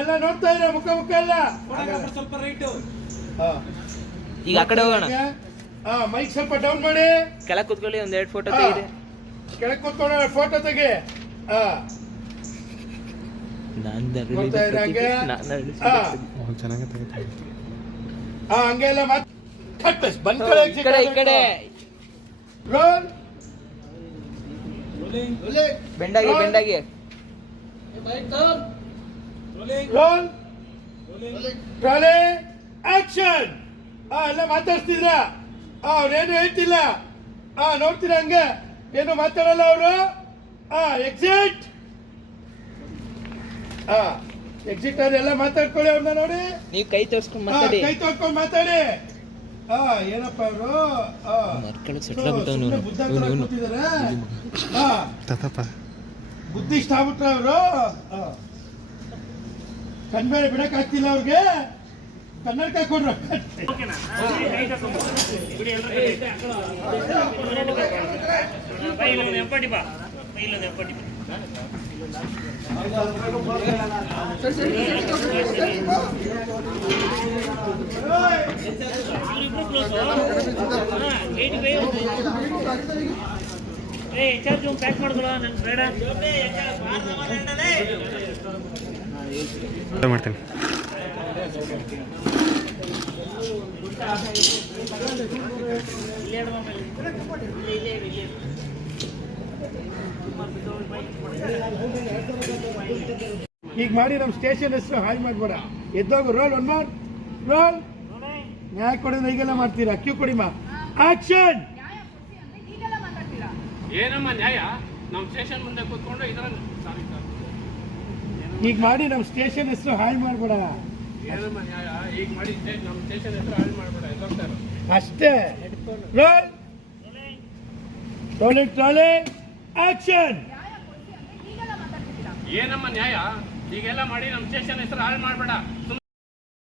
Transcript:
ಎಲ್ಲ ನೋಡ್ತಾ ಇದ್ರೆ ಮುಖ ಮುಖ ಎಲ್ಲ ಸ್ವಲ್ಪ ರೈಟ್. ಈಗ ಆ ಕಡೆ ಹೋಗೋಣ. ಮೈಕ್ ಸ್ವಲ್ಪ ಡೌನ್ ಮಾಡಿ. ಕೆಳಗೆ ಕೂತ್ಕೊಳ್ಳಿ, ಒಂದೆರಡು ಫೋಟೋ ತೆಗೀರಿ. ಕೆಳಗೆ ಕೂತ್ಕೊಳ್ಳೋ, ಫೋಟೋ ತೆಗಿ. ಹಂಗೆಲ್ಲ ಈ ಕಡೆ ರೋಲ್ ಬೆಂಡಾಗಿ ರೋಲ್ ಟ್ರಾಲೆ ಆಕ್ಷನ್. ಎಲ್ಲ ಮಾತಾಡ್ತಿದ್ರ? ಅವ್ರೇನು ಹೇಳ್ತಿಲ್ಲ. ನೋಡ್ತೀರಾ ಹಂಗೆ ಏನು ಮಾತಾಡಲ್ಲ ಅವರು. ಎಕ್ಸಿಟ್ ಎಕ್ಸಿಟ್ ಅವ್ರೆಲ್ಲ ಮಾತಾಡ್ಕೊಳ್ಳಿ. ಅವ್ರನ್ನ ನೋಡಿ, ನೀವು ಕೈ ತೋರ್ಸ್ಕೊಂಡು ಮಾತಾಡಿ. ಕೈ ತೋರ್ಕೊಂಡು ಮಾತಾಡಿ. ಏನಪ್ಪ ಅವರು ಬುದ್ಧಿ ಇಷ್ಟ ಆಗ್ಬಿಟ್ರ ಅವರು. ಕಣ್ಬೇರೆ ಬಿಡಕ್ ಆಗ್ತಿಲ್ಲ ಅವ್ರಿಗೆ. ಕನ್ನಡಕ ಕೊಡ್ರ. ಪ್ಯಾಕ್ ಮಾಡಿದ್ರಲ್ಲ ನನ್ನ ಬೇಡ ಮಾಡ್ತೇನೆ. ಈಗ ಮಾಡಿ ನಮ್ಮ ಸ್ಟೇಷನ್ ಹೆಸರು ಹಾಳು ಮಾಡ್ಬೇಡ. ಎದ್ದೋಗು. Roll one more roll. ನ್ಯಾಯ ಕೊಡೋದು ಈಗೆಲ್ಲ ಮಾಡ್ತೀರಾ? ಕ್ಯೂ ಕೊಡಿ ಮಾ. ಆಕ್ಷನ್. ಏನಮ್ಮ ನ್ಯಾಯ? ನಮ್ಮ ಸ್ಟೇಷನ್ ಮುಂದೆ ಕೂತ್ಕೊಂಡು ಇದರ ಈಗ ಮಾಡಿ ನಮ್ಮ ಸ್ಟೇಷನ್ ಹೆಸರು ಹಾಳು ಮಾಡ್ಬೇಡ. ಏನಮ್ಮ ನ್ಯಾಯ? ಈಗ ಮಾಡಿ ನಮ್ಮ ಸ್ಟೇಷನ್ ಹೆಸರು ಹಾಳು ಮಾಡಬೇಡ. ಎದ್ದೋಗ್ತಾರೆ ಅಷ್ಟೇ. Roll trolley trolley action. ಏನಮ್ಮ ನ್ಯಾಯ? ಹೀಗೆಲ್ಲ ಮಾಡಿ ನಮ್ಮ ಸ್ಟೇಷನ್ ಹೆಸರು ಹಾಳು ಮಾಡಬೇಡ.